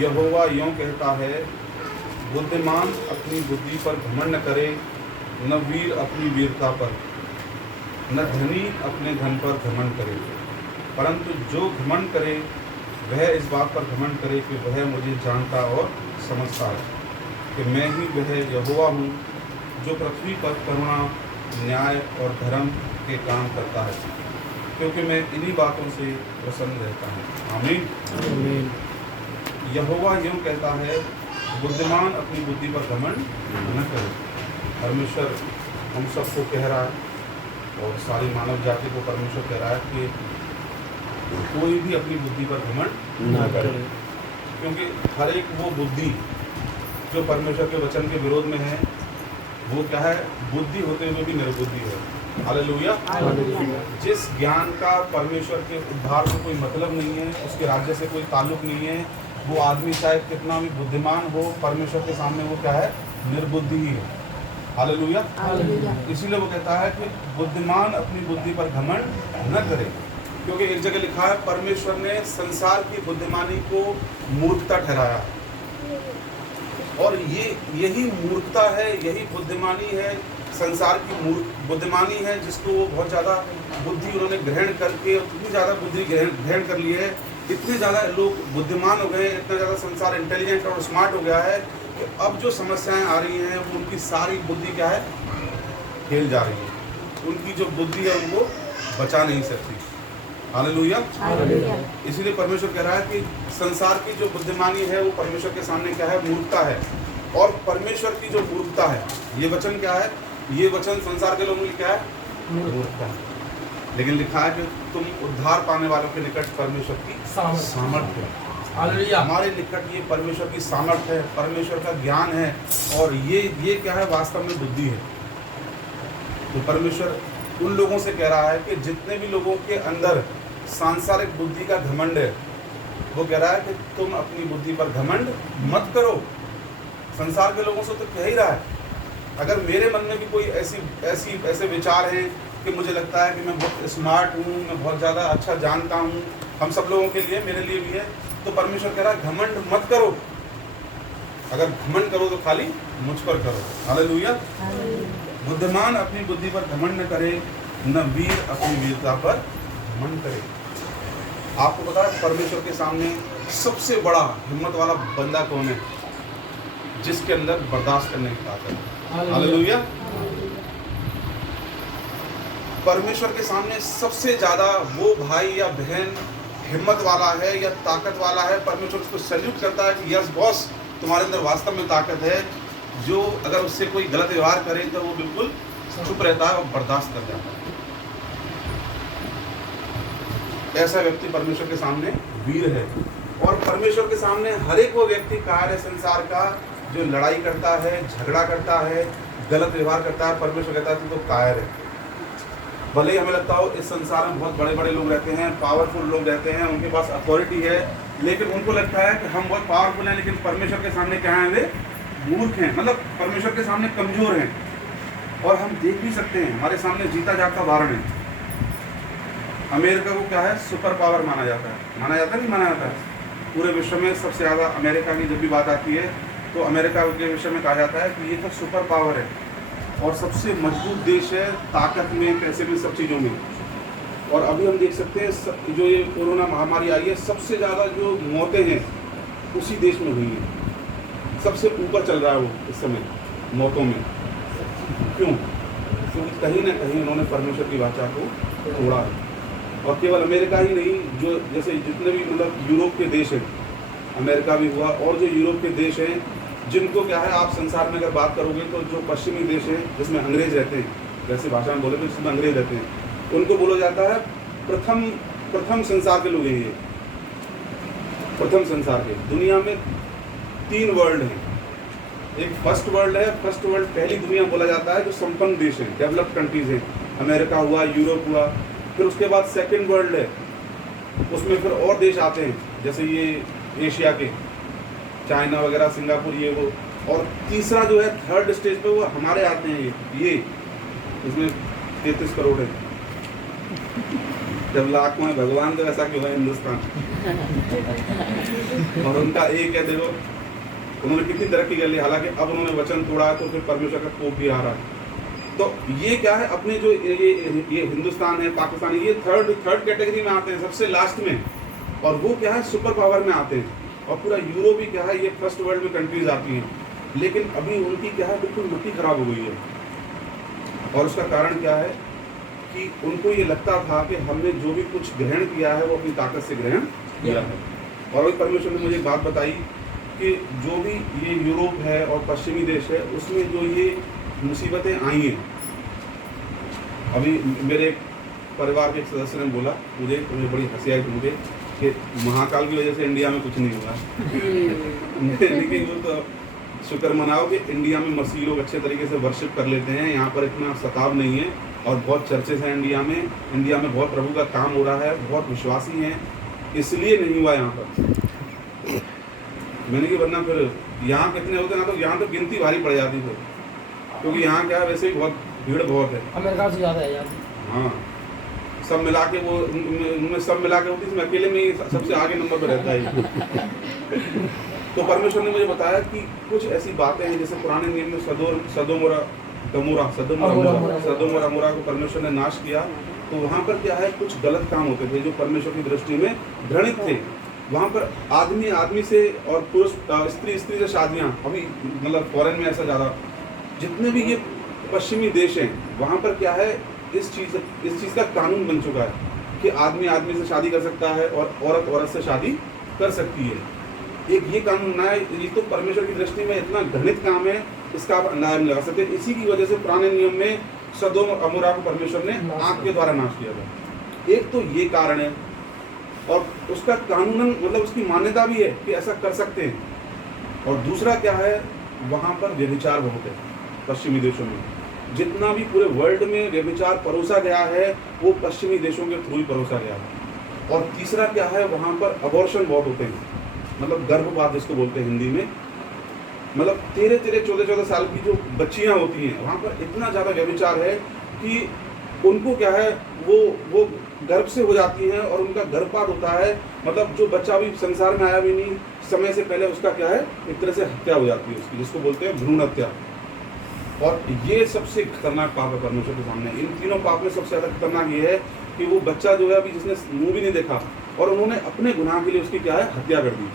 यहोवा यों कहता है, बुद्धिमान अपनी बुद्धि पर घमंड न करे, न वीर अपनी वीरता पर, न धनी अपने धन पर घमंड करे, परंतु जो घमंड करे वह इस बात पर घमंड करे कि वह मुझे जानता और समझता है कि मैं ही वह यहोवा हूँ जो पृथ्वी पर करुणा, न्याय और धर्म के काम करता है, क्योंकि मैं इन्हीं बातों से प्रसन्न रहता हूँ। आमीन। यहोवा यूँ कहता है, बुद्धिमान अपनी बुद्धि पर घमंड न करे। परमेश्वर हम सबको कह रहा है और सारी मानव जाति को परमेश्वर कह रहा है कि कोई भी अपनी बुद्धि पर घमंड न करे, क्योंकि हर एक वो बुद्धि जो परमेश्वर के वचन के विरोध में है वो क्या है, बुद्धि होते हुए भी निर्बुद्धि है। हालेलुया। जिस ज्ञान का परमेश्वर के उद्धार को कोई मतलब नहीं है, उसके राज्य से कोई ताल्लुक नहीं है, वो आदमी चाहे कितना भी बुद्धिमान हो, परमेश्वर के सामने वो क्या है, निर्बुद्धि ही है। हालेलुया। इसीलिए वो कहता है कि बुद्धिमान अपनी बुद्धि पर घमंड न करे, क्योंकि एक जगह लिखा है परमेश्वर ने संसार की बुद्धिमानी को मूर्खता ठहराया, और यही मूर्खता है, यही बुद्धिमानी है, संसार की बुद्धिमानी है जिसको वो बहुत ज़्यादा बुद्धि उन्होंने ग्रहण करके, इतनी ज़्यादा बुद्धि ग्रहण कर ली है, इतने ज़्यादा लोग बुद्धिमान हो गए, इतना ज़्यादा संसार इंटेलिजेंट और स्मार्ट हो गया है कि अब जो समस्याएं आ रही हैं वो उनकी सारी बुद्धि क्या है, खेल जा रही है। उनकी जो बुद्धि है उनको बचा नहीं सकती। हालेलुया। इसीलिए परमेश्वर कह रहा है कि संसार की जो बुद्धिमानी है वो परमेश्वर के सामने क्या है, मूर्खता है। और परमेश्वर की जो मूर्खता है, ये वचन क्या है, ये वचन संसार के लोगों के लिए क्या है, मूर्खता है। लेकिन लिखा है कि तुम उद्धार पाने वालों के निकट परमेश्वर की सामर्थ्य है। हमारे निकट ये परमेश्वर की सामर्थ्य है, परमेश्वर का ज्ञान है, और ये क्या है, वास्तव में बुद्धि है। तो परमेश्वर उन लोगों से कह रहा है कि जितने भी लोगों के अंदर सांसारिक बुद्धि का घमंड है, वो कह रहा है कि तुम अपनी बुद्धि पर घमंड मत करो। संसार के लोगों से तो कह ही रहा है, अगर मेरे मन में भी कोई ऐसे विचार हैं कि मुझे लगता है कि मैं बहुत स्मार्ट हूँ, मैं बहुत ज़्यादा अच्छा जानता हूँ, हम सब लोगों के लिए, मेरे लिए भी है, तो परमेश्वर कह रहा है घमंड मत करो। अगर घमंड करो तो खाली मुझ पर करो। हालेलुया। बुद्धिमान अपनी बुद्धि पर घमंड न करे, न वीर अपनी वीरता पर घमंड करे। आपको पता है परमेश्वर के सामने सबसे बड़ा हिम्मत वाला बंदा कौन है, जिसके अंदर बर्दाश्त करने की ताकत है। हालेलुया। परमेश्वर के सामने सबसे ज्यादा वो भाई या बहन हिम्मत वाला है या ताकत वाला है, परमेश्वर उसको सैल्यूट करता है कि यस बॉस, तुम्हारे अंदर वास्तव में ताकत है, जो अगर उससे कोई गलत व्यवहार करे तो वो बिल्कुल चुप रहता है और बर्दाश्त कर जाता है। ऐसा व्यक्ति परमेश्वर के सामने वीर है। और परमेश्वर के सामने हर एक वो व्यक्ति कायर है संसार का, जो लड़ाई करता है, झगड़ा करता है, गलत व्यवहार करता है। परमेश्वर कहता है तो कायर है। भले ही हमें लगता हो इस संसार में बहुत बड़े बड़े लोग रहते हैं, पावरफुल लोग रहते हैं, उनके पास अथॉरिटी है, लेकिन उनको लगता है कि हम बहुत पावरफुल हैं, लेकिन परमेश्वर के सामने क्या है, वे मूर्ख हैं, मतलब परमेश्वर के सामने कमजोर हैं। और हम देख भी सकते हैं, हमारे सामने जीता जाता उदाहरण है। अमेरिका को क्या है, सुपर पावर माना जाता है। माना जाता है, नहीं माना जाता है? पूरे विश्व में सबसे ज़्यादा अमेरिका की जब भी बात आती है तो अमेरिका के विषय में कहा जाता है कि ये तो सुपर पावर है और सबसे मजबूत देश है, ताकत में, पैसे में, सब चीज़ों में। और अभी हम देख सकते हैं जो ये कोरोना महामारी आई है, सबसे ज़्यादा जो मौतें हैं उसी देश में हुई हैं। सबसे ऊपर चल रहा है वो इस समय मौतों में। क्यों? क्योंकि कहीं ना कहीं उन्होंने परमेश्वर की वाचा को तोड़ा है। और केवल अमेरिका ही नहीं, जो जैसे जितने भी मतलब यूरोप के देश हैं, अमेरिका भी हुआ, और जो यूरोप के देश हैं जिनको क्या है, आप संसार में अगर बात करोगे तो जो पश्चिमी देश हैं जिसमें अंग्रेज रहते हैं, वैसे भाषा में बोले तो जिसमें अंग्रेज रहते हैं, उनको बोला जाता है प्रथम संसार के लोग हैं। ये प्रथम संसार के। दुनिया में 3 वर्ल्ड हैं। एक फर्स्ट वर्ल्ड है, फर्स्ट वर्ल्ड पहली दुनिया बोला जाता है, जो संपन्न देश हैं, डेवलप्ड कंट्रीज हैं, अमेरिका हुआ, यूरोप हुआ। फिर उसके बाद सेकंड वर्ल्ड है, उसमें फिर और देश आते हैं, जैसे ये एशिया के, चाइना वगैरह, सिंगापुर, ये वो। और तीसरा जो है थर्ड स्टेज पे, वो हमारे आते हैं, ये इसमें 33 करोड़ है, जब लाख में भगवान तो ऐसा क्यों है हिंदुस्तान। और उनका एक है, देखो उन्होंने कितनी तरक्की कर ली, हालांकि अब उन्होंने वचन तोड़ा है तो फिर परमेश्वर का कोप भी आ रहा है। तो ये क्या है, अपने जो ये हिंदुस्तान है, पाकिस्तान है, ये थर्ड कैटेगरी में आते हैं, सबसे लास्ट में। और वो क्या है, सुपर पावर में आते हैं। और पूरा यूरोप भी क्या है, ये फर्स्ट वर्ल्ड में कंट्रीज आती हैं। लेकिन अभी उनकी क्या है, बिल्कुल मिट्टी खराब हो गई है। और उसका कारण क्या है कि उनको ये लगता था कि हमने जो भी कुछ ग्रहण किया है वो अपनी ताकत से ग्रहण किया है। और अभी परमेश्वर ने मुझे एक बात बताई कि जो भी ये यूरोप है और पश्चिमी देश है, उसमें जो ये मुसीबतें आई हैं, अभी मेरे परिवार के एक सदस्य ने बोला मुझे बड़ी हंसी आई मुझे कि महाकाल की वजह से इंडिया में कुछ नहीं हुआ। लेकिन वो तो शुक्र मनाओ कि इंडिया में मसीह लोग अच्छे तरीके से वर्शिप कर लेते हैं, यहाँ पर इतना सताव नहीं है। और बहुत चर्चेस हैं इंडिया में बहुत प्रभु का काम हो रहा है, बहुत विश्वासी हैं, इसलिए नहीं हुआ यहाँ पर। मैंने कि वरना फिर यहाँ कितने होते ना, तो यहाँ तो गिनती भारी पड़ जाती थी, क्योंकि यहाँ क्या है, वैसे ही बहुत भीड़ बहुत है, अमेरिका से ज़्यादा है यार। हाँ, सब मिला के वो उनमें सब मिला के होती, इसमें अकेले में ही सबसे आगे नंबर पर रहता है। तो परमेश्वर ने मुझे बताया कि कुछ ऐसी बातें हैं, जैसे पुराने नियम में सदोम और अमोरा को परमेश्वर ने नाश किया। तो वहाँ पर क्या है, कुछ गलत काम होते थे जो परमेश्वर की दृष्टि में घृणित थे। वहाँ पर आदमी से और पुरुष स्त्री से शादियाँ, अभी मतलब फॉरेन में ऐसा ज़्यादा, जितने भी ये पश्चिमी देश हैं, वहाँ पर क्या है, इस चीज़ का कानून बन चुका है कि आदमी से शादी कर सकता है और औरत से शादी कर सकती है। एक ये कानून ना है, ये तो परमेश्वर की दृष्टि में इतना घृणित काम है, इसका आप अंदाजा नहीं लगा सकते। इसी की वजह से पुराने नियम में सदोम और अमोरा को परमेश्वर ने आग के द्वारा नाश किया था। एक तो ये कारण है, और उसका कानूनन मतलब उसकी मान्यता भी है कि ऐसा कर सकते हैं। और दूसरा क्या है, वहाँ पर व्यभिचार बहुत है पश्चिमी देशों में। जितना भी पूरे वर्ल्ड में व्यभिचार परोसा गया है, वो पश्चिमी देशों के थ्रू ही परोसा गया है। और तीसरा क्या है, वहाँ पर अबॉर्शन बहुत होते हैं, मतलब गर्भपात जिसको बोलते हैं हिंदी में, मतलब 13-14 साल की जो बच्चियाँ होती हैं, वहाँ पर इतना ज़्यादा व्यभिचार है कि उनको क्या है, वो गर्भ से हो जाती हैं और उनका गर्भपात होता है। मतलब जो बच्चा अभी संसार में आया भी नहीं, समय से पहले उसका क्या है, एक तरह से हत्या हो जाती है उसकी, जिसको बोलते हैं भ्रूण हत्या। और ये सबसे खतरनाक पाप है परमेश्वर के सामने। इन तीनों पाप में सबसे ज़्यादा खतरनाक ये है कि वो बच्चा जो है, अभी जिसने मुँह भी नहीं देखा, और उन्होंने अपने गुनाह के लिए उसकी क्या है, हत्या कर दी,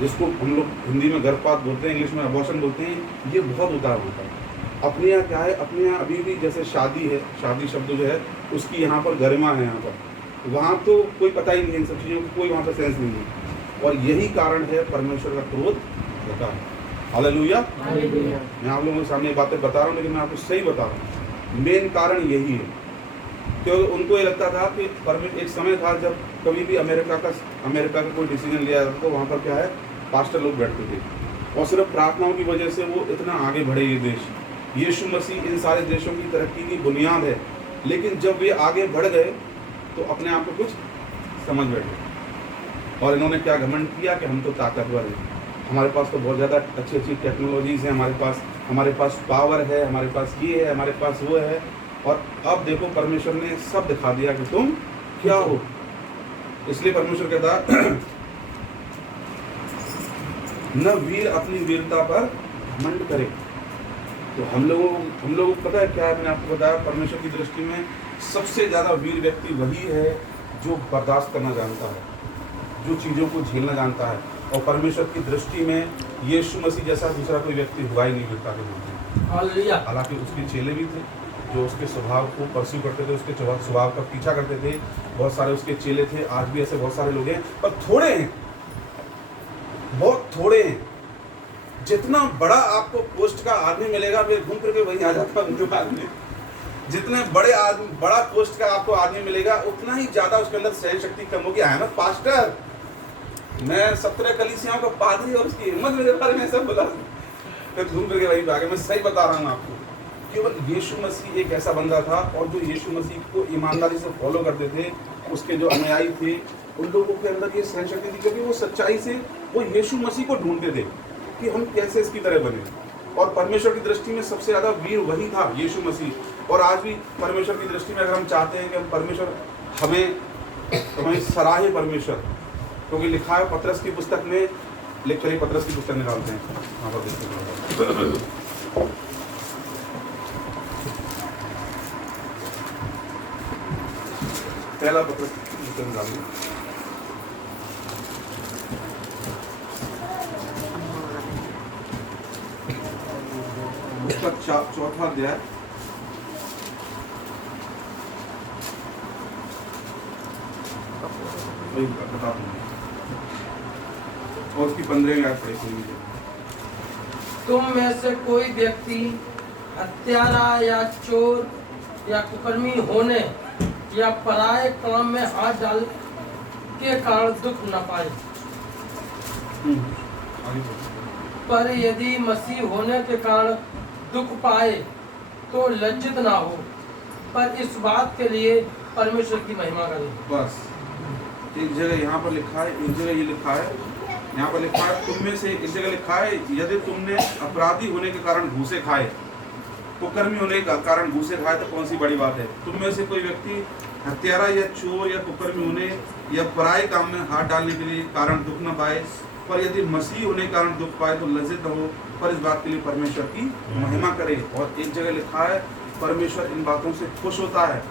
जिसको हम लोग हिंदी में गर्भपात बोलते हैं, इंग्लिश में अबॉर्शन बोलते हैं। ये बहुत उतार होता है। अपने यहाँ क्या है, अपने यहाँ अभी भी जैसे शादी है, शादी शब्द जो है उसकी यहाँ पर गरिमा है, यहाँ पर वहाँ तो कोई पता ही नहीं है इन सब चीज़ों की, कोई वहाँ पर सेंस नहीं है। और यही कारण है परमेश्वर का क्रोध होता है। हालेलुया। मैं आप लोगों के सामने बातें बता रहा हूँ, लेकिन मैं आपको सही बता रहा हूँ, मेन कारण यही है। क्योंकि उनको ये लगता था कि एक समय था जब कभी भी अमेरिका का कोई डिसीजन लिया जाता तो वहाँ पर क्या है, पास्टर लोग बैठते थे, और सिर्फ प्रार्थनाओं की वजह से वो इतना आगे बढ़े ये देश। यीशु मसीह इन सारे देशों की तरक्की की बुनियाद है। लेकिन जब वे आगे बढ़ गए तो अपने आप को कुछ समझ बैठे, और इन्होंने क्या घमंड किया कि हम तो ताकतवर हैं, हमारे पास तो बहुत ज़्यादा अच्छी टेक्नोलॉजीज़ हैं, हमारे पास पावर है, हमारे पास ये है, हमारे पास वो है। और अब देखो परमेश्वर ने सब दिखा दिया कि तुम क्या हो। इसलिए परमेश्वर कहता न वीर अपनी वीरता पर घमंड करे। तो हम लोगों को पता है क्या है, मैंने आपको बताया, परमेश्वर की दृष्टि में सबसे ज़्यादा वीर व्यक्ति वही है जो बर्दाश्त करना जानता है, जो चीज़ों को झेलना जानता है। और परमेश्वर की दृष्टि में यीशु मसीह जैसा दूसरा कोई व्यक्ति हुआ ही नहीं वीरता के मामले। हालांकि उसके चेले भी थे जो उसके स्वभाव को परस्यू करते थे, उसके स्वभाव का पीछा करते थे, बहुत सारे उसके चेले थे। आज भी ऐसे बहुत सारे लोग हैं, पर थोड़े हैं, बहुत थोड़े हैं। जितना बड़ा आपको पोस्ट का आदमी मिलेगा, फिर घूम फिर के वहीं आ जाता है उनके बाद में। जितने बड़ा पोस्ट का आपको आदमी मिलेगा, उतना ही ज़्यादा उसके अंदर सहन शक्ति कम होगी। अहमद पास्टर, मैं 17 कलीसियाओं का पादरी, और उसकी हिम्मत मेरे बारे में सब बोला, फिर घूम फिर के वहीं आ गए। मैं सही बता रहा हूँ आपको, केवल यीशु मसीह एक ऐसा बंदा था, और जो यीशु मसीह को ईमानदारी से फॉलो करते थे, उसके जो अनुयायी थे, उन लोगों के अंदर ये सहन शक्ति थी, क्योंकि वो सच्चाई से वो यीशु मसीह को ढूंढते थे कि हम कैसे इसकी तरह बने। और परमेश्वर की दृष्टि में सबसे ज़्यादा वीर वही था, यीशु मसीह। और आज भी परमेश्वर की दृष्टि में अगर हम चाहते हैं कि हम परमेश्वर हमें सराहे परमेश्वर, क्योंकि लिखा है पतरस की पुस्तक में, चलिए पतरस की पुस्तक निकालते हैं, वहाँ पर देखते हैं। पहला पतरस की पुस्तक निकालिए, उसका चौथा अध्याय बता दूंगी, और उसकी 15वीं आयत पढ़ी सुनिए। तुम में से कोई व्यक्ति हत्यारा या चोर या कुकर्मी होने या पराये काम में हाथ डाल के कारण दुख न पाए, पर यदि मसीह होने के कारण दुख पाए तो लज्जित ना हो, पर इस बात के लिए परमेश्वर की महिमा करे। बस एक जगह यहाँ पर लिखा है, एक जगह ये लिखा है, यहाँ पर लिखा है तुम में से, एक जगह लिखा है यदि तुमने अपराधी होने के कारण घूसे खाए, कुकर्मी होने के कारण घूसे खाए तो कौन सी बड़ी बात है। तुम में से कोई व्यक्ति हत्यारा या चोर या कुकर्मी होने या पराये काम में हाथ डालने के लिए कारण दुख न पाए, पर यदि मसीह होने के कारण दुख पाए तो लज्जित न हो, पर इस बात के लिए परमेश्वर की महिमा करे। और एक जगह लिखा है परमेश्वर इन बातों से खुश होता है।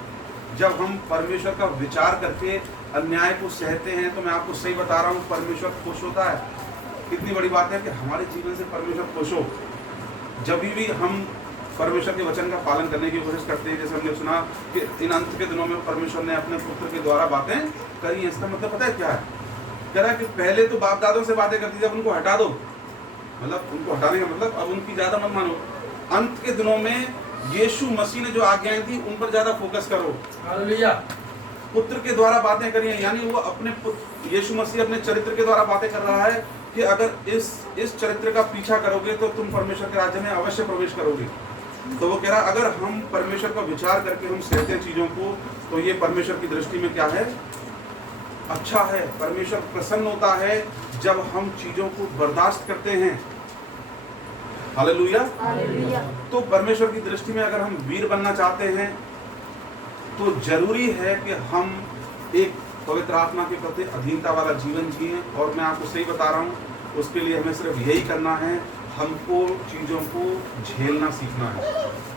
जब हम परमेश्वर का विचार करके अन्याय को सहते हैं, तो मैं आपको सही बता रहा हूँ, परमेश्वर खुश होता है। कितनी बड़ी बात है कि हमारे जीवन से परमेश्वर खुश हो। जब भी हम परमेश्वर के वचन का पालन करने की कोशिश करते हैं, जैसे हमने सुना कि इन अंत के दिनों में परमेश्वर ने अपने पुत्र के द्वारा बातें करी हैं। इसका मतलब पता है क्या है? कह रहा है कि पहले तो बाप दादों से बातें करती थी, अब उनको हटा दो, मतलब उनको हटाने का मतलब अब उनकी ज्यादा मत मानो। अंत के दिनों में यीशु मसीह ने जो आज्ञाएं थी उन पर ज्यादा फोकस करो। हालेलुया। पुत्र के द्वारा बातें करी हैं, यानी वो अपने यीशु मसीह अपने चरित्र के द्वारा बातें कर रहा है कि अगर इस चरित्र का पीछा करोगे तो तुम परमेश्वर के राज्य में अवश्य प्रवेश करोगे। तो वो कह रहा अगर हम परमेश्वर का विचार करके हम सहते हैं चीजों को, तो ये परमेश्वर की दृष्टि में क्या है? अच्छा है। परमेश्वर प्रसन्न होता है जब हम चीजों को बर्दाश्त करते हैं। हालेलुया। तो परमेश्वर की दृष्टि में अगर हम वीर बनना चाहते हैं तो जरूरी है कि हम एक पवित्र आत्मा के प्रति अधीनता वाला जीवन जिए। और मैं आपको सही बता रहा हूँ, उसके लिए हमें सिर्फ यही करना है, हमको चीज़ों को झेलना सीखना है।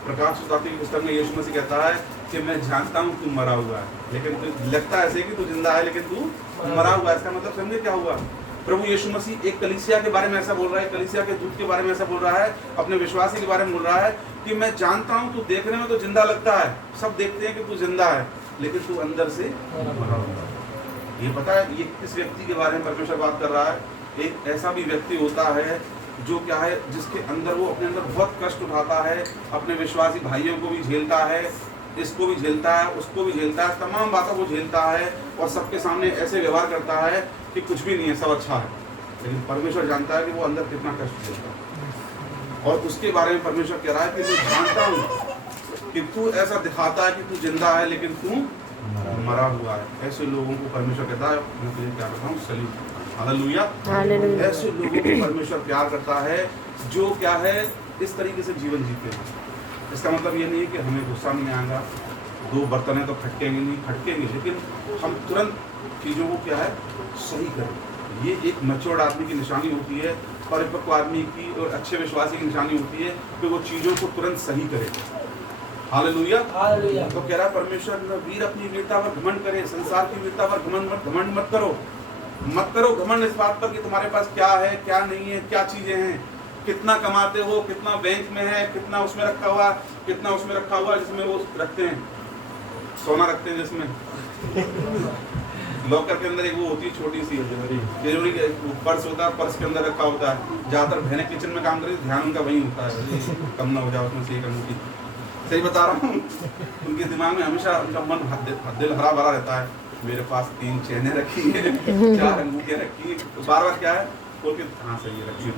प्रकाश सुदाती की पुस्तक में यीशु मसीह कहता है कि मैं जानता हूँ तू मरा हुआ है, लेकिन लगता है ऐसे कि तू जिंदा है लेकिन तू मरा हुआ है। इसका मतलब समझे क्या हुआ? प्रभु यीशु मसीह एक कलीसिया के बारे में ऐसा बोल रहा है, कलीसिया के दूत के बारे में ऐसा बोल रहा है, अपने विश्वासी के बारे में बोल रहा है कि मैं जानता हूँ तू देखने में तो जिंदा लगता है, सब देखते हैं कि तू जिंदा है, लेकिन तू अंदर से मरा हुआ है। ये पता है ये किस व्यक्ति के बारे में परमेश्वर बात कर रहा है? एक ऐसा भी व्यक्ति होता है जो क्या है, जिसके अंदर वो अपने अंदर बहुत कष्ट उठाता है, अपने विश्वासी भाइयों को भी झेलता है, इसको भी झेलता है, उसको भी झेलता है, तमाम बातों को झेलता है और सबके सामने ऐसे व्यवहार करता है कि कुछ भी नहीं है, सब अच्छा है। लेकिन परमेश्वर जानता है कि वो अंदर कितना कष्ट झेलता है। और उसके बारे में परमेश्वर कह रहा है कि मैं जानता हूँ कि तू ऐसा दिखाता है कि तू जिंदा है लेकिन तू मरा हुआ है। ऐसे लोगों को परमेश्वर कहता है, मैं तुझे क्या करता हूँ, सलीम। हालेलुया। ऐसे लोगों को परमेश्वर प्यार करता है जो क्या है, इस तरीके से जीवन जीते हैं। इसका मतलब ये नहीं है कि हमें गुस्सा नहीं आएगा, दो बर्तन है तो खटकेंगे नहीं, खटकेंगे, लेकिन हम तुरंत चीज़ों को क्या है सही करें। ये एक मैच्योर्ड आदमी की निशानी होती है, परिपक्व आदमी की और अच्छे विश्वासी की निशानी होती है कि वो चीज़ों को तुरंत सही करे। हालेलुया। तो कह रहा है परमेश्वर वीर अपनी वीरता पर घमंड करे, संसार की वीरता पर घमंड मत करो। मत करो घमंड इस बात पर कि तुम्हारे पास क्या है क्या नहीं है, क्या चीज़ें हैं, कितना कमाते हो, कितना बैंक में है, कितना उसमें रखा हुआ, कितना उसमें रखा हुआ जिसमें वो रखते हैं, सोना रखते हैं जिसमें लॉकर के अंदर एक वो होती है छोटी सी तिजोरी, पर्स होता है, पर्स के अंदर रखा होता है। ज़्यादातर बहनें किचन में काम करें, ध्यान उनका वही होता है, कम ना हो जाए उसमें से एक अंगूठी। सही बता रहा हूँ, उनके दिमाग में हमेशा उनका मन दिल हरा भरा रहता है। मेरे पास 3 चेनें रखी है, 4 अंगूठियाँ रखी है, तो बार बार क्या है बोल के हाँ सही है रखी है।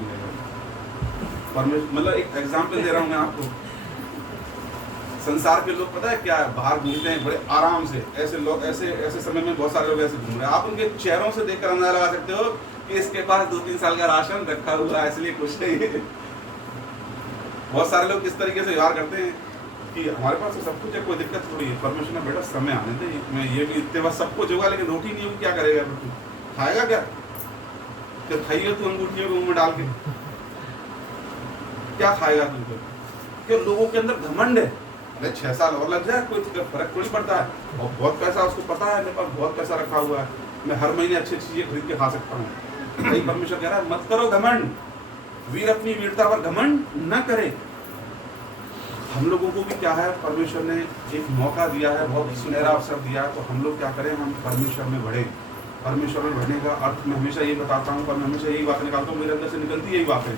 परमेश्वर मतलब एक एग्जाम्पल दे रहा हूँ मैं आपको। संसार के लोग पता है क्या है, बाहर घूमते हैं बड़े आराम से। ऐसे लोग ऐसे समय में बहुत सारे लोग ऐसे घूम रहे हैं। आप उनके चेहरों से देखकर अंदाजा लगा सकते हो कि इसके पास 2-3 साल का राशन रखा हुआ है, इसलिए कुछ नहीं है। बहुत सारे लोग किस तरीके से व्यवहार करते हैं, कि हमारे पास तो सब कुछ है, कोई दिक्कत थोड़ी है। परमेश्वर ने बेटा समय आने दे, मैं ये भी इतने बस सब कुछ होगा लेकिन रोटी नहीं होगी, क्या करेगा फिर तू? खाएगा क्या? फिर खाइए तू अंगूठियों को मुंह में डाल के, क्या खाएगा तू? फिर क्यों? लोगों के अंदर घमंड है। अरे 6 साल और लग जाए, कोई फर्क थोड़ी पड़ता है। और बहुत पैसा, उसको पता है मेरे पास बहुत पैसा रखा हुआ है, मैं हर महीने अच्छी अच्छी चीजें खरीद के खा सकता हूँ। वही परमेश्वर कह रहा है मत करो घमंड, वीर अपनी वीरता पर घमंड न करे। हम लोगों को भी क्या है, परमेश्वर ने एक मौका दिया है, बहुत सुनहरा अवसर दिया है, तो हम लोग क्या करें, हम परमेश्वर में बढ़े। परमेश्वर में बढ़ने का अर्थ मैं हमेशा ये बताता हूँ, पर मैं हमेशा यही बातें निकालता हूँ, मेरे अंदर से निकलती यही बातें,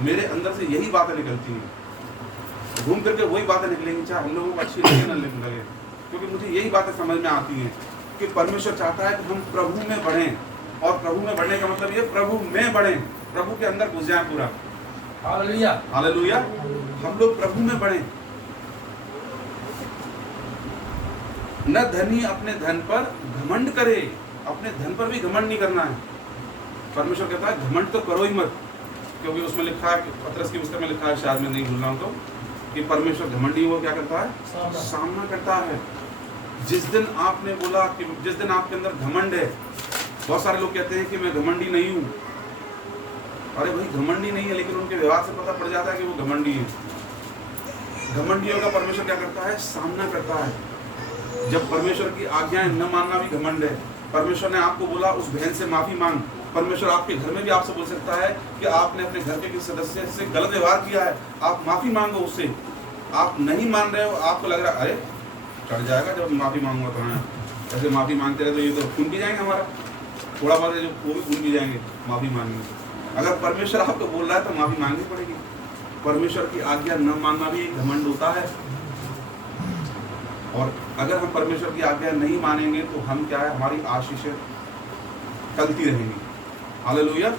मेरे अंदर से यही बातें निकलती हैं, घूम करके वही बातें निकलेंगी, चाहे हम लोगों को अच्छी लगे न लगे, क्योंकि मुझे यही बातें समझ में आती हैं कि परमेश्वर चाहता है कि हम प्रभु में बढ़ें। और प्रभु में बढ़ने का मतलब ये प्रभु में बढ़ें, प्रभु के अंदर घुस जाए पूरा। Hallelujah, hallelujah. हम लोग प्रभु में बढ़ें। न धनी अपने धन पर घमंड करे, अपने धन पर भी घमंड नहीं करना है। परमेश्वर कहता है घमंड तो करो ही मत, क्योंकि उसमें लिखा है, पतरस की पुस्तक में लिखा है, शायद मैं नहीं भूल रहा हूं तो, कि परमेश्वर घमंडी वो क्या करता है, सामना करता है। जिस दिन आपने बोला कि जिस दिन आपके अंदर घमंड है, बहुत सारे लोग कहते हैं कि मैं घमंडी नहीं हूं। अरे भाई घमंडी नहीं है, लेकिन उनके व्यवहार से पता पड़ जाता है कि वो घमंडी है। घमंडियों का परमेश्वर क्या करता है, सामना करता है। जब परमेश्वर की आज्ञाएं न मानना भी घमंड है। परमेश्वर ने आपको बोला उस बहन से माफी मांग, परमेश्वर आपके घर में भी आपसे बोल सकता है कि आपने अपने घर के किसी सदस्य से गलत व्यवहार किया है, आप माफी मांगो उससे। आप नहीं मान रहे हो, आपको लग रहा है अरे चढ़ जाएगा जब माफी मांगूंगा तो, हाँ ऐसे माफी मांगते रहे तो ये तो खून पी जाएंगे हमारा, थोड़ा बहुत जो वो भी खून पी जाएंगे माफी मांगेंगे। अगर परमेश्वर आपको बोल रहा है तो माफी मांगनी पड़ेगी। परमेश्वर की आज्ञा न मानना भी एक घमंड होता है। और अगर हम परमेश्वर की आज्ञा नहीं मानेंगे तो हम क्या है, हमारी आशीषें टलती रहेंगी। हालेलुया।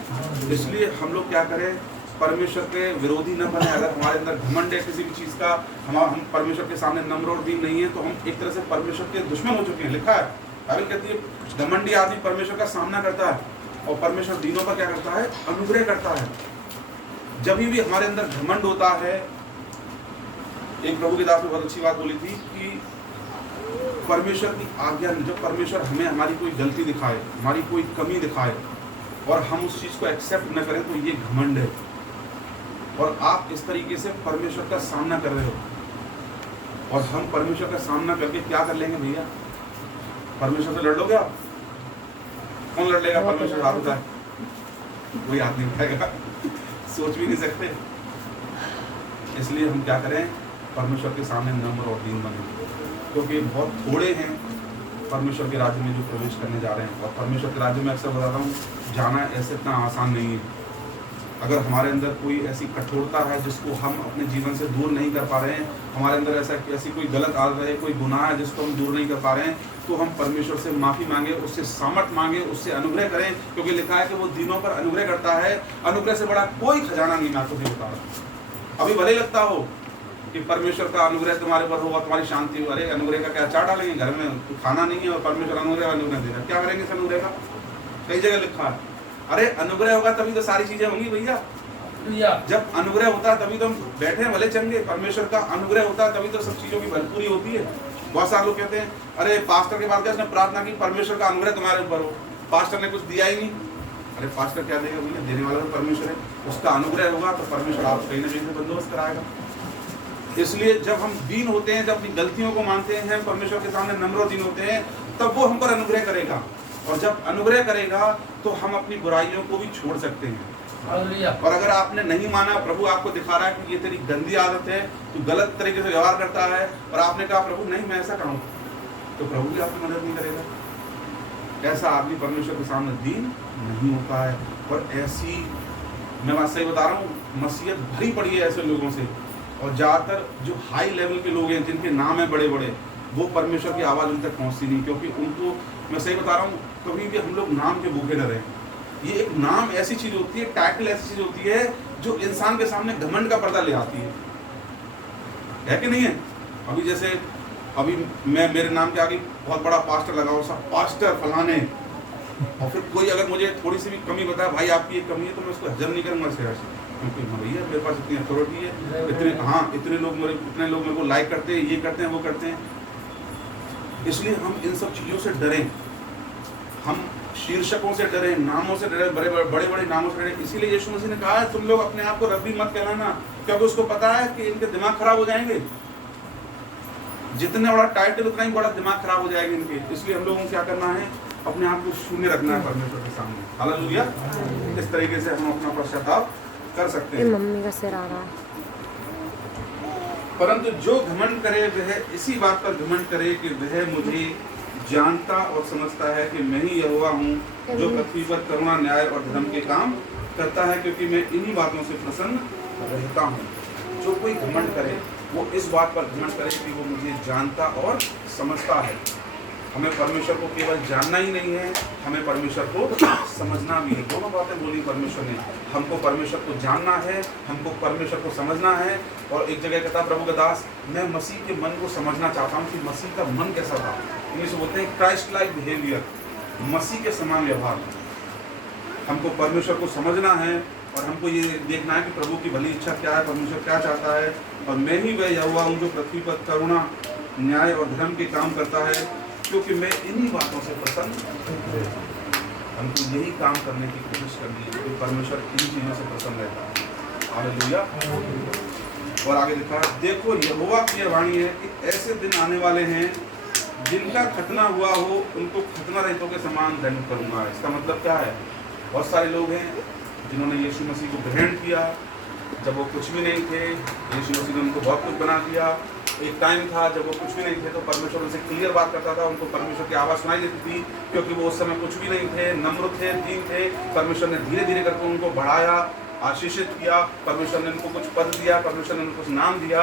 इसलिए हम लोग क्या करें, परमेश्वर के विरोधी न बने। अगर हमारे अंदर घमंड है किसी भी चीज का, हम परमेश्वर के सामने नम्र और दीन नहीं है, तो हम एक तरह से परमेश्वर के दुश्मन हो चुके हैं। लिखा है, बाइबल कहती है घमंडी आदमी परमेश्वर का सामना करता है, और परमेश्वर दीनों पर क्या करता है, अनुग्रह करता है। जब भी हमारे अंदर घमंड होता है, एक प्रभु के दास ने बहुत अच्छी बात बोली थी कि परमेश्वर की आज्ञा, जब परमेश्वर हमें हमारी कोई गलती दिखाए, हमारी कोई कमी दिखाए, और हम उस चीज को एक्सेप्ट न करें, तो ये घमंड है। और आप इस तरीके से परमेश्वर का सामना कर रहे हो, और हम परमेश्वर का सामना करके क्या कर लेंगे भैया, परमेश्वर से लड़ लोगे आप? कौन लड़ लेगा? परमेश्वर हाथ उठाए, कोई हाथ नहीं उठाएगा, सोच भी नहीं सकते। इसलिए हम क्या करें, परमेश्वर के सामने नम्र और दीन बने, क्योंकि बहुत थोड़े हैं परमेश्वर के राज्य में जो प्रवेश करने जा रहे हैं। और परमेश्वर के राज्य में अक्सर बताता हूँ, जाना ऐसे इतना आसान नहीं है। अगर हमारे अंदर कोई ऐसी कठोरता है जिसको हम अपने जीवन से दूर नहीं कर पा रहे हैं, हमारे अंदर ऐसी कोई गलत आदत है, कोई गुनाह है जिसको हम दूर नहीं कर पा रहे हैं, तो हम परमेश्वर से माफ़ी मांगे, उससे सामर्थ मांगे, उससे अनुग्रह करें, क्योंकि लिखा है कि वो दीनों पर अनुग्रह करता है। अनुग्रह से बड़ा कोई खजाना नहीं, मैं आपको बता रहा। अभी भले लगता हो कि परमेश्वर का अनुग्रह तुम्हारे पर होगा, तुम्हारी शांति हो, अरे अनुग्रह का क्या चार डालेंगे घर में, खाना नहीं है और परमेश्वर अनुग्रह दे रहा, क्या करेंगे इस अनुग्रह का? कई जगह लिखा है। अरे अनुग्रह होगा तभी तो सारी चीजें होंगी भैया। जब अनुग्रह होता है तभी तो हम बैठे हैं भले चंगे, परमेश्वर का अनुग्रह होता है तभी तो सब चीजों की भरपूरी होती है। बहुत सारे लोग कहते हैं अरे पास्टर के बाद क्या उसने प्रार्थना की परमेश्वर का अनुग्रह तुम्हारे ऊपर हो, पास्टर ने कुछ दिया ही नहीं। अरे पास्टर क्या देगा भैया, देने वाला तो परमेश्वर है, उसका अनुग्रह होगा तो परमेश्वर आप कहीं ना कहीं से बंदोबस्त कराएगा। इसलिए जब हम दीन होते हैं, जब अपनी गलतियों को मानते हैं, परमेश्वर के सामने नम्र दीन होते हैं, तब वो हम पर अनुग्रह करेगा। और जब अनुग्रह करेगा तो हम अपनी बुराइयों को भी छोड़ सकते हैं। और अगर आपने नहीं माना, प्रभु आपको दिखा रहा है कि ये तेरी गंदी आदत है, तू गलत तरीके से व्यवहार करता है, और आपने कहा प्रभु नहीं मैं ऐसा कहूँ, तो प्रभु भी आपकी मदद नहीं करेगा। ऐसा आदमी परमेश्वर के सामने दीन नहीं होता है। और ऐसी, मैं बात सही बता रहा हूँ, मसीहत भरी पड़ी है ऐसे लोगों से। और ज़्यादातर जो हाई लेवल के लोग हैं, जिनके नाम है बड़े बड़े, वो परमेश्वर की आवाज़ उन तक पहुँचती नहीं, क्योंकि उनको, मैं सही बता रहा हूँ, कभी भी हम लोग नाम के भूखे न रहें। ये एक नाम ऐसी चीज़ होती है, टाइटल ऐसी चीज़ होती है जो इंसान के सामने घमंड का पर्दा ले आती है कि नहीं है? अभी जैसे अभी मैं, मेरे नाम के आगे बहुत बड़ा पास्टर लगा हो, सब पास्टर फलाने, और फिर कोई अगर मुझे थोड़ी सी भी कमी बताए, भाई आपकी एक कमी है, तो मैं उसको हजम नहीं करूँगा शहर से, क्योंकि हाँ भैया मेरे पास इतनी अथॉरिटी है, इतने लोग मेरे को लाइक करते हैं, ये करते हैं, वो करते हैं। इसलिए हम इन सब चीज़ों से डरें, हम शीर्षकों से डरें, नामों से डरें, बड़े बड़े नामों से डरें। इसीलिए यीशु मसीह ने कहा है तुम लोग अपने आप को रब्बी मत कहलाना, क्योंकि उसको पता है कि इनके दिमाग खराब हो जाएंगे। जितने बड़ा टाइटल उतना ही बड़ा दिमाग खराब हो जाएगा इनके। इसलिए हम लोगों को क्या करना है, अपने आप को शून्य रखना है परमेश्वर के सामने। हालेलुया। इस तरीके से हम अपना पश्चाताप कर सकते हैं। मम्मी का सिर आ रहा है। परंतु जो घमंड करे वह इसी बात पर घमंड करे कि वह मुझे जानता और समझता है कि मैं ही यहोवा हूँ, जो पृथ्वी पर करुणा, न्याय और धर्म के काम करता है, क्योंकि मैं इन्हीं बातों से प्रसन्न रहता हूँ। जो कोई घमंड करे वो इस बात पर घमंड करे कि वो मुझे जानता और समझता है। हमें परमेश्वर को केवल जानना ही नहीं है, हमें परमेश्वर को समझना भी है। दोनों बातें बोली परमेश्वर ने। हमको परमेश्वर को जानना है, हमको परमेश्वर को समझना है। और एक जगह कहता प्रभु का दास, मैं मसीह के मन को समझना चाहता हूँ कि मसीह का मन कैसा था। इंग्लिश में बोलते हैं क्राइस्ट लाइक बिहेवियर, मसीह के समान व्यवहार। हमको परमेश्वर को समझना है और हमको ये देखना है कि प्रभु की भली इच्छा क्या है, परमेश्वर क्या चाहता है। और मैं ही वह यहोवा हूँ जो पृथ्वी पर करुणा, न्याय और धर्म के काम करता है, क्योंकि मैं इन्हीं बातों से प्रसन्न हूँ। हमको यही काम करने की कोशिश करनी है, क्योंकि परमेश्वर इन चीज़ों से प्रसन्न रहता है। हालेलुया। और आगे लिखा, देखो यहोवा की वाणी है कि ऐसे दिन आने वाले हैं जिनका खतना हुआ हो उनको खतना रहितों के समान दंड करूंगा। इसका मतलब क्या है? बहुत सारे लोग हैं जिन्होंने यीशु मसीह को ग्रहण किया जब वो कुछ भी नहीं थे। यीशु मसीह ने उनको बहुत कुछ बना दिया। एक टाइम था जब वो कुछ भी नहीं थे तो परमेश्वर उनसे क्लियर बात करता था, उनको परमेश्वर की आवाज़ सुनाई देती थी, क्योंकि वो उस समय कुछ भी नहीं थे, नम्र थे, दीन थे। परमेश्वर ने धीरे धीरे करके उनको बढ़ाया, आशीषित किया। परमेश्वर ने उनको कुछ पद दिया, परमेश्वर ने उनको कुछ नाम दिया।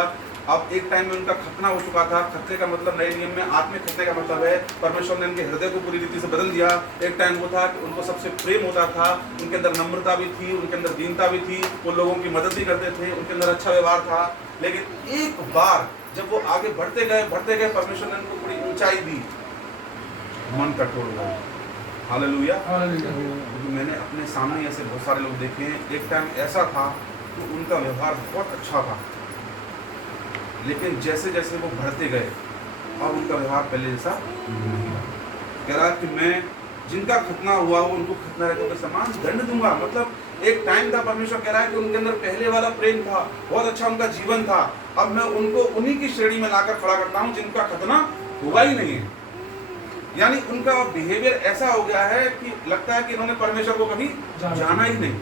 अब एक टाइम में उनका खतना हो चुका था। खतने का मतलब नए नियम में आत्मिक खतने का मतलब है परमेश्वर ने उनके हृदय को पूरी रीति से बदल दिया। एक टाइम वो था कि उनको सबसे प्रेम होता था, उनके अंदर नम्रता भी थी, उनके अंदर दीनता भी थी, वो लोगों की मदद भी करते थे, उनके अंदर अच्छा व्यवहार था। लेकिन एक बार जब वो आगे बढ़ते गए परमेश्वर ने उनको पूरी ऊंचाई दी, मन कठोर हो गया। हालेलुया। क्योंकि मैंने अपने सामने ऐसे बहुत सारे लोग देखे हैं। एक टाइम ऐसा था कि उनका व्यवहार बहुत अच्छा था, लेकिन जैसे जैसे वो बढ़ते गए अब उनका व्यवहार पहले जैसा नहीं रहा। कह रहा कि मैं जिनका खतना हुआ हो उनको खतना रहितों के समान दंड दूंगा। मतलब एक टाइम था, परमेश्वर कह रहा है कि उनके अंदर पहले वाला प्रेम था, बहुत अच्छा उनका जीवन था। अब मैं उनको उन्हीं की श्रेणी में लाकर खड़ा करता हूँ जिनका खतना हुआ ही नहीं है। यानी उनका बिहेवियर ऐसा हो गया है कि लगता है कि इन्होंने परमेश्वर को कभी जाना ही नहीं।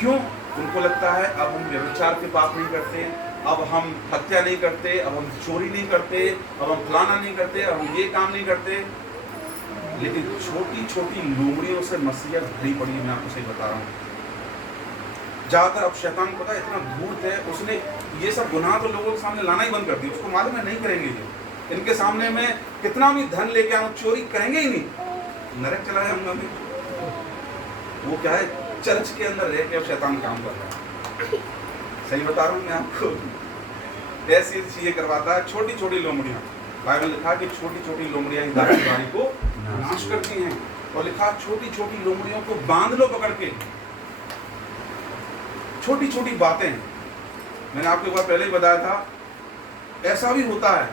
क्यों? उनको लगता है अब हम व्यभिचार के पाप नहीं करते, अब हम हत्या नहीं करते, अब हम चोरी नहीं करते, अब हम फलाना नहीं करते, अब हम ये काम नहीं करते। लेकिन छोटी छोटी लोमड़ियों से मसीहत भरी पड़ी है। मैं आपको सही बता रहा हूँ। ज़्यादातर अब शैतान पता है इतना धूर्त है, उसने ये सब गुनाह तो लोगों के सामने लाना ही बंद कर दिया। उसको मालूम है नहीं करेंगे ये, इनके सामने में कितना भी धन लेके आऊँ चोरी करेंगे ही नहीं, नरक चला जाऊंगा मैं। वो क्या है, चर्च के अंदर रह के अब शैतान काम कर रहा है। सही बता रहा हूँ मैं आपको। ऐसी चीजें करवाता है, छोटी छोटी लोमड़ियाँ। बाइबल लिखा कि छोटी छोटी लोमड़ियाँ ही दास की बारी को नाश करती हैं। और लिखा छोटी छोटी लोमड़ियों को बांध लो पकड़ के। छोटी छोटी बातें, मैंने आपको एक बार पहले ही बताया था, ऐसा भी होता है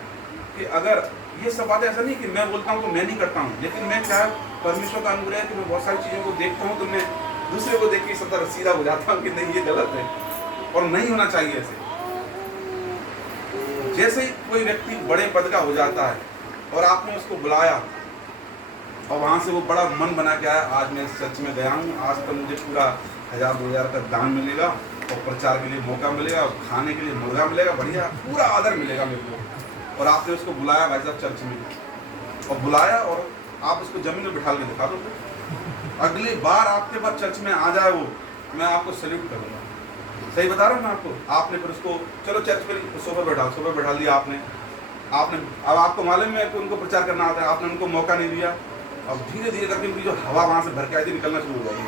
कि अगर ये सब बातें, ऐसा नहीं कि मैं बोलता हूँ तो मैं नहीं करता हूँ, लेकिन मैं क्या परमेश्वर का अनुग्रह है कि मैं बहुत सारी चीज़ों को देखता हूँ तो मैं दूसरे को देख के सदा सीधा हो जाता हूँ कि नहीं ये गलत है और नहीं होना चाहिए ऐसे। जैसे ही कोई व्यक्ति बड़े पद का हो जाता है और आपने उसको बुलाया और वहाँ से वो बड़ा मन बना के आया, आज मैं इस चर्च में गया हूँ, आज तो मुझे पूरा 1000-2000 का दान मिलेगा और प्रचार के लिए मौका मिलेगा और खाने के लिए मुर्गा मिलेगा, बढ़िया पूरा आदर मिलेगा मेरे को। और आपने उसको बुलाया भाई साहब चर्च में, और बुलाया और आप उसको जमीन में बिठा के दिखा दो, अगली बार आपके पास चर्च में आ जाए वो, मैं आपको सैल्यूट करूँगा। सही बता रहा हूँ मैं आपको। आपने फिर उसको चलो चर्च पर सोफे बैठा लिया आपने अब आपको मालूम है कि उनको प्रचार करना आता है, आपने उनको मौका नहीं दिया। अब धीरे धीरे करके उनकी जो हवा वहाँ से भर के आई थी निकलना शुरू हो जाएगी।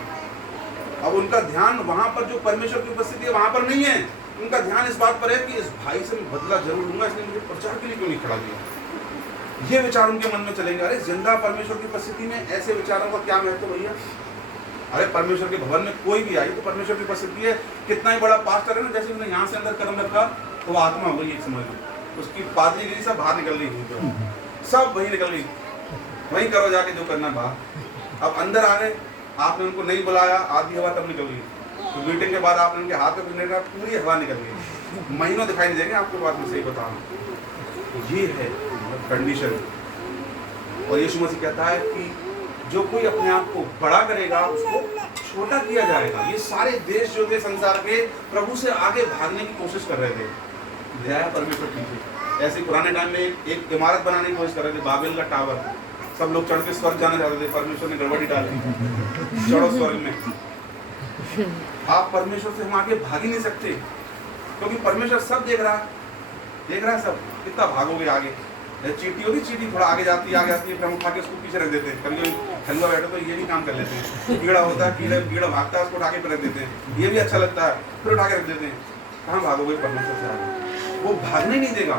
अब उनका ध्यान वहाँ पर जो परमेश्वर की उपस्थिति है वहाँ पर नहीं है, उनका ध्यान इस बात पर है कि इस भाई से मैं बदला जरूर लूंगा, इसलिए मुझे प्रचार के लिए क्यों नहीं खड़ा किया। ये विचार उनके मन में चलेंगे। अरे जिंदा परमेश्वर की उपस्थिति में ऐसे विचारों का क्या महत्व भैया। अरे परमेश्वर के भवन में कोई भी आई तो परमेश्वर की उपस्थिति है। कितना ही बड़ा पास्टर है ना, जैसे उसने यहाँ से अंदर कदम रखा तो वो आत्मा हो गई, एक समझ लो उसकी पादरीगिरी सब बाहर निकल गई, सब वही निकल गई, वही करो जाके जो करना बाहर। अब अंदर आ गए, आपने उनको नहीं बुलाया, आधी हवा तब निकल गई। तो मीटिंग के बाद आपने उनके हाथ में कुछ नहीं कहा, पूरी हवा निकल गई, महीनों दिखाई नहीं देंगे आपको। बात में सही बता रहा हूँ, ये है कंडीशन। और यीशु मसीह कहता है कि जो कोई अपने आप को बड़ा करेगा उसको छोटा किया जाएगा। ये सारे देश जो थे संसार के प्रभु से आगे भागने की कोशिश कर रहे थे, दया परमेश्वर पीछे। ऐसे पुराने टाइम में एक इमारत बनाने की कोशिश कर रहे थे, बाबेल का टावर। सब लोग चढ़ के स्वर्ग जाना चाहते थे, परमेश्वर ने गड़बड़ी डाली, चढ़ो स्वर्ग में। आप परमेश्वर से हम आगे भाग ही नहीं सकते, क्योंकि परमेश्वर सब देख रहा है सब। कितना भागोगे आगे। चींटी होगी, चींटी थोड़ा आगे जाती है, फिर हम उठा के उसको पीछे रख देते हैं। कभी हलवा बैठो तो ये भी काम कर लेते हैं। कीड़ा होता है, कीड़ा भागता है, उसको उठा के रख देते हैं, ये भी अच्छा लगता है, फिर उठा के रख देते हैं। कहाँ भागोगे परमेश्वर से आगे? वो भागने नहीं देगा।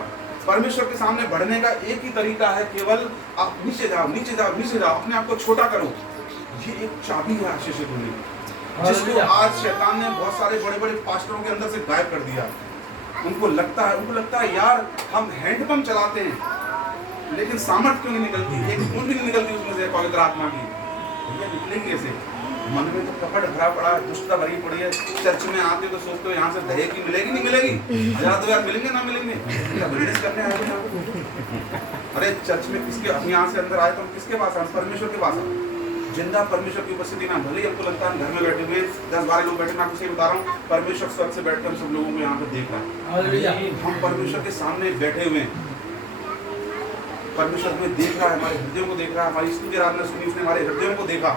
परमेश्वर के सामने बढ़ने का एक ही तरीका है, केवल आप नीचे जाओ, नीचे जाओ, नीचे जाओ, अपने आप को छोटा करो। ये एक चाबी है आशीष दुनिया की, जिसको आज शैतान ने बहुत सारे बड़े बड़े पास्टरों के अंदर से गायब कर दिया। उनको लगता है यार हम हैंडपंप चलाते हैं लेकिन सामर्थ क्यों नहीं निकलती, एक बूंद भी नहीं निकलती उसमें से पवित्र आत्मा की। निकलेंगे कैसे? मन में तो कपट भरा पड़ा, दुष्टता भरी पड़ी है। चर्च में आते तो सोचते हो यहाँ से दहे की मिलेगी नहीं मिलेगी, 1000 मिलेंगे ना मिलेंगे, बिजनेस करने आए थे। अरे चर्च में किसके, हम यहाँ से अंदर आए तो हम किसके पास आए? परमेश्वर के पास आए। जिंदा परमेश्वर की उपस्थिति में भले ही हमको लगता है हम घर में बैठे हुए 10-12 लोग बैठे, मैं आपको सही बता रहा हूँ, परमेश्वर स्वर्ग से बैठकर हम सब लोगों को यहाँ पे देख रहा है। हम परमेश्वर के सामने बैठे हुए हैं, परमेश्वर हमें देख रहा है, हमारे हृदयों को देख रहा है। हमारी स्तुति आराधना सुनी, उसने हमारे हृदयों को देखा।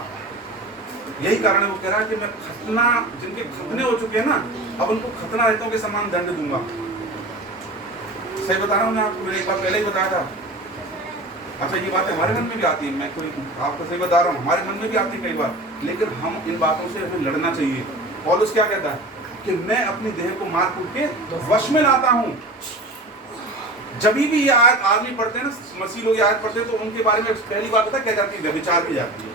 यही कारण है वो कह रहा है कि मैं खतना, जिनके खतने हो चुके हैं ना, अब उनको खतना रहितों के समान दंड दूंगा। सही बता रहा हूँ मैं आपको, मैंने एक बार पहले ही बताया था। अच्छा ये बात हमारे मन में भी आती है, मैं कोई आपको सही बता रहा हूँ, हमारे मन में भी आती है कई बार, लेकिन हम इन बातों से हमें लड़ना चाहिए। पौलुस क्या कहता है कि मैं अपनी देह को मार कूट के वश में लाता हूँ। जब भी ये आयत आदमी पढ़ते हैं ना, मसीह लोग आयत पढ़ते हैं, तो उनके बारे में पहली बात पता क्या जाती है? व्यभिचार की जाती है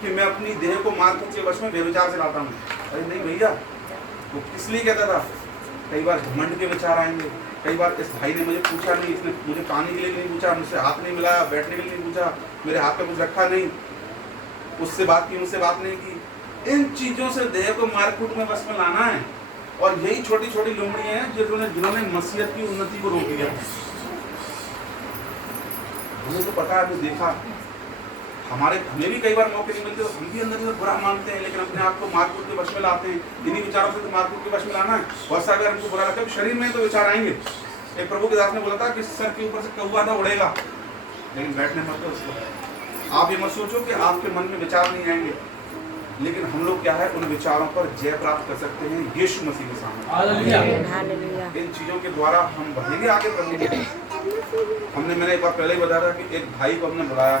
कि मैं अपनी देह को मार कूट के वश में व्यभिचार से लाता हूँ। अरे नहीं भैया, वो किस लिए कहता था? कई बार घमंड के विचार आएंगे। कई बार इस भाई ने मुझे पूछा नहीं, इसने मुझे पानी के लिए नहीं पूछा, मुझसे हाथ नहीं मिलाया, बैठने के लिए नहीं पूछा, मेरे हाथ पे कुछ रखा नहीं, उससे बात की, मुझसे बात नहीं की। इन चीजों से देह को मार कूट में बस में लाना है। और यही छोटी छोटी लुमड़ियां हैं जिन्होंने मसीहत की उन्नति को रोक दिया। हमें तो पता है, हमें देखा, हमें भी कई बार मौके नहीं मिलते, तो हम भी अंदर बुरा मानते हैं, लेकिन अपने आप को मारकूट के वश में लाते हैं। इन्हीं विचारों से तो मारकूट के वश में लाना है। बहुत सारे अगर हमको बुरा लगता है, शरीर में तो विचार आएंगे। एक प्रभु के दास ने बोला था कि सर के ऊपर से कौवा ना उड़ेगा, लेकिन बैठने मत दो उसको। आप ये मत सोचो कि आपके मन में विचार नहीं आएंगे, लेकिन हम लोग क्या है, उन विचारों पर जय प्राप्त कर सकते हैं यीशु मसीह के सामने। इन चीजों के द्वारा हम बढ़ेंगे आगे प्रभु के। मैंने एक बार पहले ही बताया था कि एक भाई को हमने बुलाया,